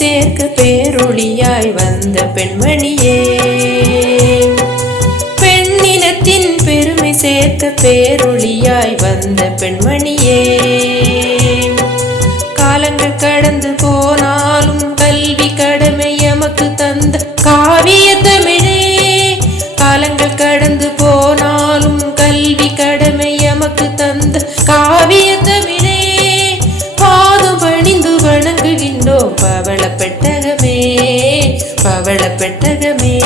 சேர்க்க பேரொளியாய் வந்த பெண்மணியே, பெண்ணினத்தின் பெருமை சேர்க்க பேரொளியாய் வந்த பெண்மணியே, காலங்கள் கடந்து போனாலும் கல்வி கடமை எமக்கு தந்த காவிய தமிழே, காலங்கள் கடந்து போனாலும் கல்வி கடமை எமக்கு தந்த காவிய தமிழே, பாதம் பணிந்து வணங்குகின்றோம் பவள பெட்டகமே, பவள பெட்டகமே,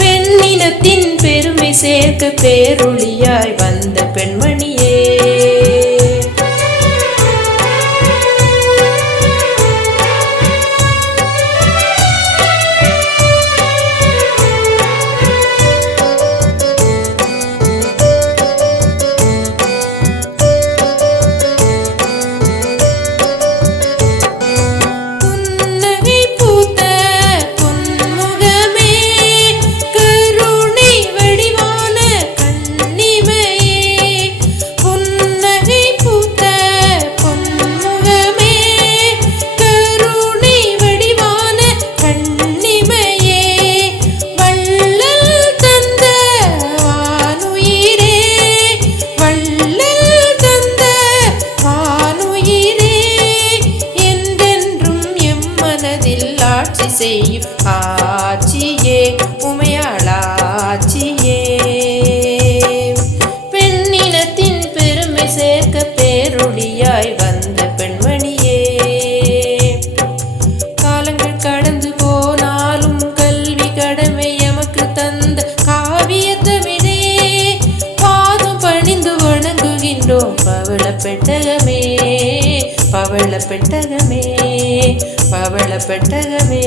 பெண்ணினத்தின் பெருமை சேர்க்க பேரொளியாய் வந்த பெண்மணியே. செய்யும் ஆட்சியே உமையாளாட்சியே, பெண்ணினத்தின் பெருமை சேர்க்க பேரொளியாய் வந்த பெண்மணியே, காலங்கள் கடந்து போனாலும் கல்வி கடமை எமக்கு தந்த காவிய தமிழே, பாதம் பணிந்து வணங்குகின்றோம் பவள பெட்டகமே, பவள பெட்டகமே, பவள பெட்டகமே.